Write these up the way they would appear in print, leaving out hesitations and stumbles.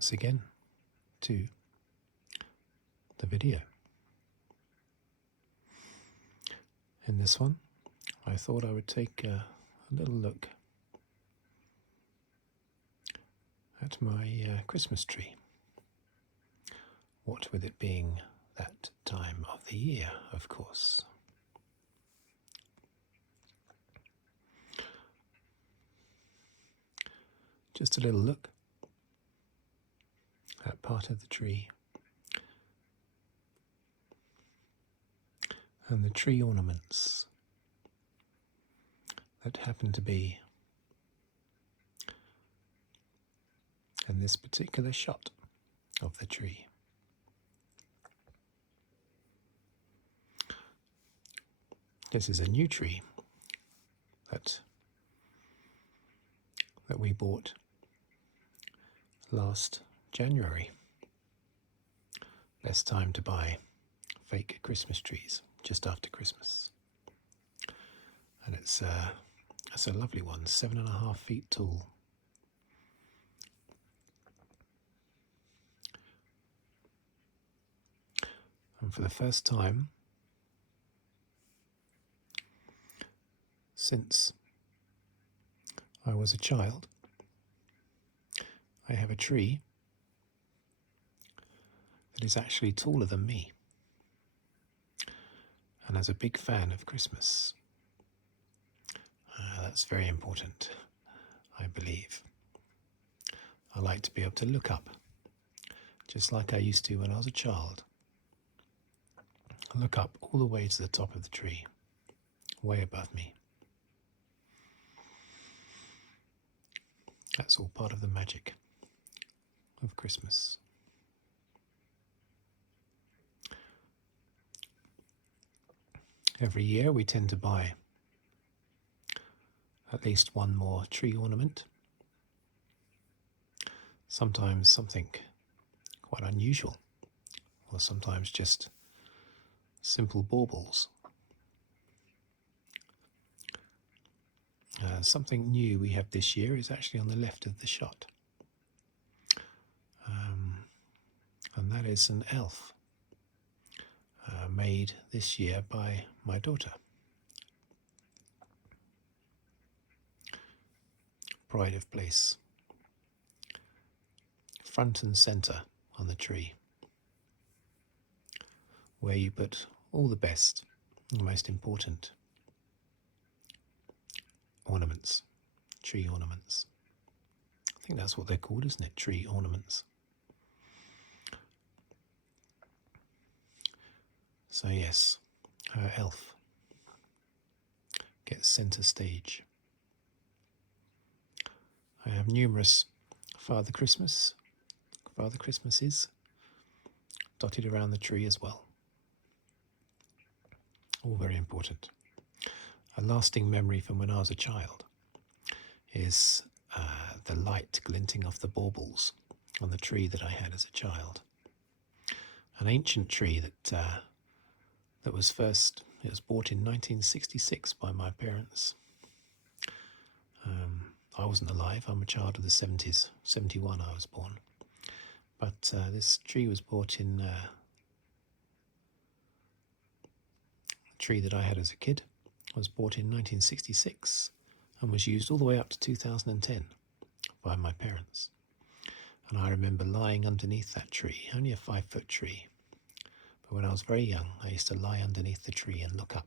once again to the video. In this one, I thought I would take a little look at my Christmas tree. What with it being that time of the year, of course. Just a little look at part of the tree and the tree ornaments that happen to be in this particular shot of the tree. This is a new tree that we bought last January. Best time to buy fake Christmas trees, just after Christmas. And it's a lovely one, 7.5 feet tall. And for the first time since I was a child, I have a tree that is actually taller than me. And as a big fan of Christmas, that's very important, I believe. I like to be able to look up, just like I used to when I was a child. Look up all the way to the top of the tree, way above me. That's all part of the magic of Christmas. Every year we tend to buy at least one more tree ornament. Sometimes something quite unusual, or sometimes just simple baubles. Something new we have this year is actually on the left of the shot. And that is an elf made this year by my daughter. Pride of place. Front and centre on the tree, where you put all the best, the most important ornaments, tree ornaments. I think that's what they're called, isn't it? Tree ornaments. So yes, her elf gets centre stage. I have numerous Father Christmases dotted around the tree as well. All very important. A lasting memory from when I was a child is the light glinting off the baubles on the tree that I had as a child. An ancient tree that was bought in 1966 by my parents. I wasn't alive, I'm a child of the 70s, 71 I was born. But this tree was bought in the tree that I had as a kid was bought in 1966 and was used all the way up to 2010 by my parents. And I remember lying underneath that tree, only a 5-foot tree. But when I was very young, I used to lie underneath the tree and look up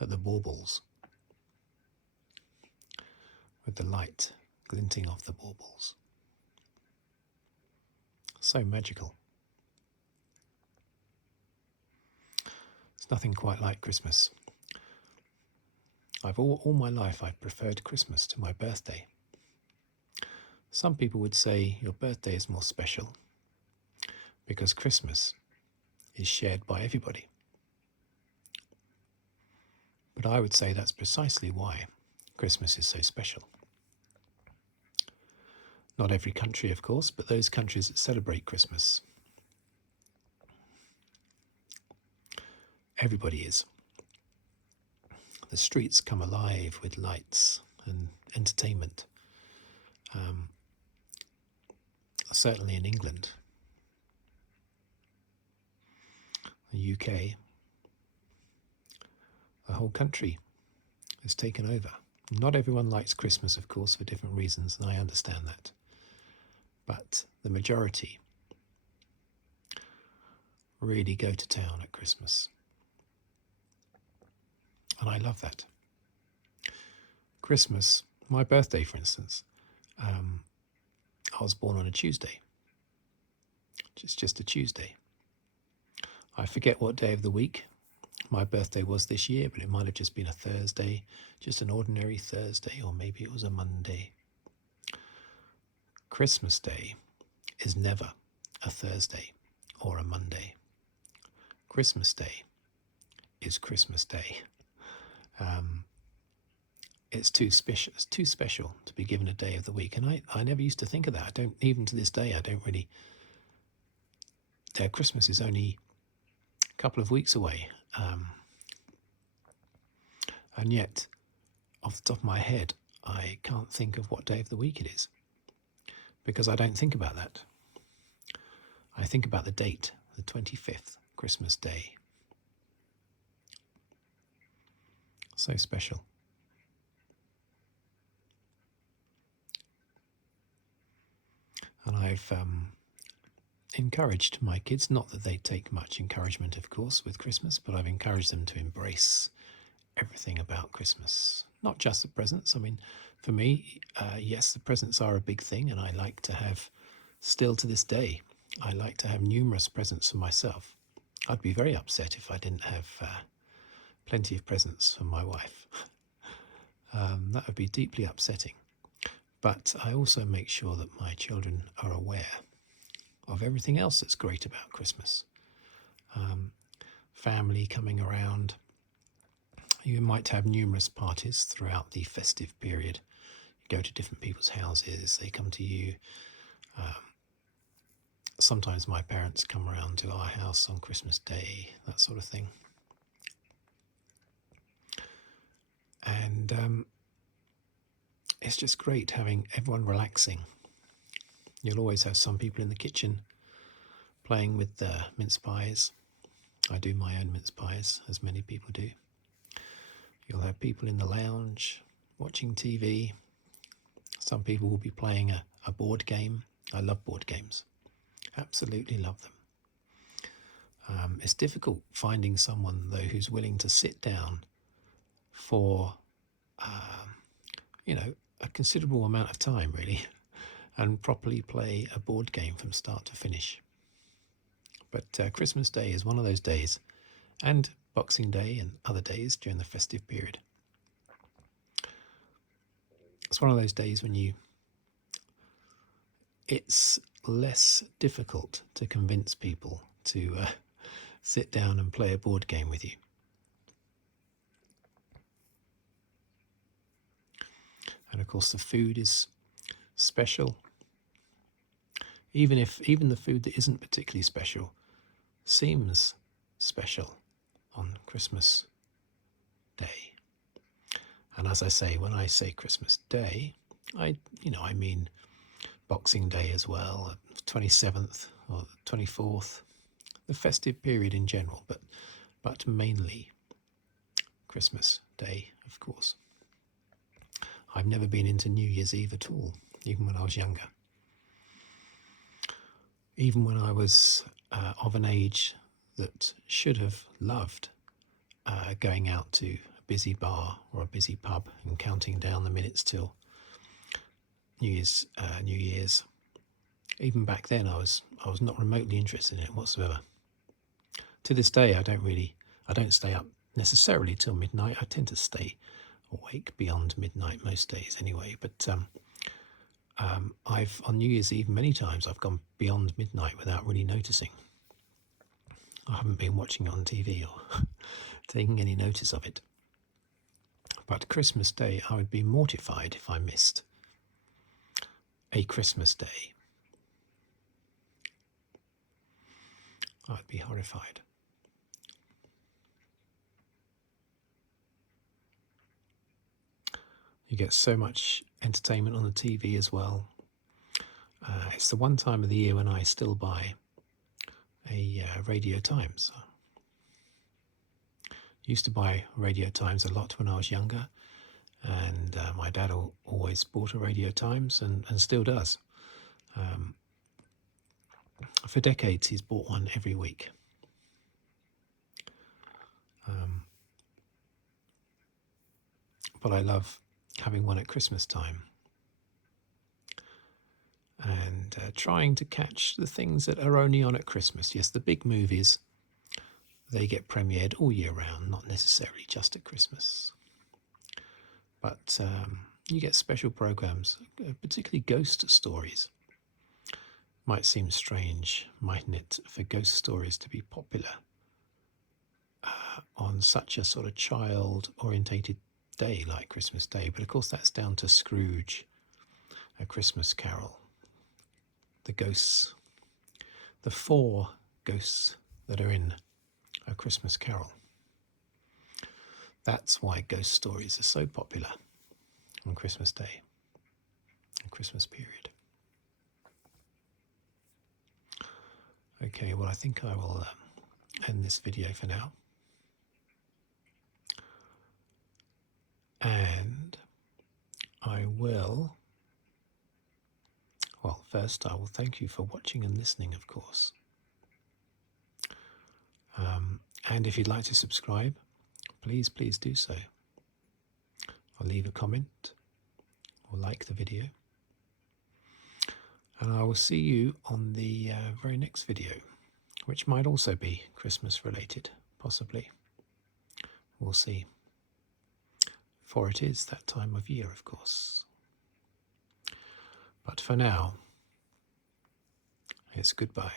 at the baubles with the light glinting off the baubles. So magical. It's nothing quite like Christmas. All my life I've preferred Christmas to my birthday. Some people would say your birthday is more special because Christmas is shared by everybody. But I would say that's precisely why Christmas is so special. Not every country, of course, but those countries that celebrate Christmas, everybody is. The streets come alive with lights and entertainment. certainly in England, the UK, the whole country is taken over. Not everyone likes Christmas, of course, for different reasons, and I understand that. But the majority really go to town at Christmas. And I love that. Christmas, my birthday, for instance, I was born on a Tuesday. It's just a Tuesday. I forget what day of the week my birthday was this year, but it might have just been a Thursday, just an ordinary Thursday, or maybe it was a Monday. Christmas Day is never a Thursday or a Monday. Christmas Day is Christmas Day. It's too special to be given a day of the week, and I never used to think of that. I don't, even to this day, I don't really. Christmas is only a couple of weeks away, and yet, off the top of my head, I can't think of what day of the week it is, because I don't think about that. I think about the date, the 25th, Christmas Day. So special. And I've encouraged my kids, not that they take much encouragement, of course, with Christmas, but I've encouraged them to embrace everything about Christmas. Not just the presents. I mean, for me, yes, the presents are a big thing, and I like to have, still to this day, I like to have numerous presents for myself. I'd be very upset if I didn't have plenty of presents for my wife. That would be deeply upsetting. But I also make sure that my children are aware of everything else that's great about Christmas. Family coming around. You might have numerous parties throughout the festive period. You go to different people's houses, they come to you. Sometimes my parents come around to our house on Christmas Day, that sort of thing. And it's just great having everyone relaxing. You'll always have some people in the kitchen playing with the mince pies. I do my own mince pies, as many people do. You'll have people in the lounge watching TV. Some people will be playing a board game. I love board games. Absolutely love them. It's difficult finding someone, though, who's willing to sit down for, a considerable amount of time, really, and properly play a board game from start to finish. But Christmas Day is one of those days, and Boxing Day and other days during the festive period. It's one of those days when it's less difficult to convince people to sit down and play a board game with you. And of course the food is special. Even the food that isn't particularly special seems special on Christmas Day. And as I say, when I say Christmas Day, I mean Boxing Day as well, 27th or 24th, the festive period in general, but mainly Christmas Day, of course. I've never been into New Year's Eve at all, even when I was younger. Even when I was of an age that should have loved going out to a busy bar or a busy pub and counting down the minutes till New Year's. Even back then, I was not remotely interested in it whatsoever. To this day, I don't stay up necessarily till midnight. I tend to stay awake beyond midnight most days anyway. But I've on New Year's Eve many times I've gone beyond midnight without really noticing. I haven't been watching it on TV or taking any notice of it. But Christmas Day, I would be mortified if I missed a Christmas Day. I'd be horrified. You get so much entertainment on the TV as well. It's the one time of the year when I still buy a Radio Times. Used to buy Radio Times a lot when I was younger, and my dad always bought a Radio Times and still does. For decades, he's bought one every week. But I love having one at Christmas time and trying to catch the things that are only on at Christmas. Yes, the big movies, they get premiered all year round, not necessarily just at Christmas. But you get special programs, particularly ghost stories. Might seem strange, mightn't it, for ghost stories to be popular on such a sort of child-orientated day like Christmas Day. But of course that's down to Scrooge, A Christmas Carol. The ghosts, the 4 ghosts that are in A Christmas Carol. That's why ghost stories are so popular on Christmas Day and Christmas period. Okay, well I think I will end this video for now. And I will, well, first I will thank you for watching and listening, of course. And if you'd like to subscribe, please do so. Or leave a comment or like the video. And I will see you on the very next video, which might also be Christmas related, possibly. We'll see. For it is that time of year, of course. But for now, it's goodbye.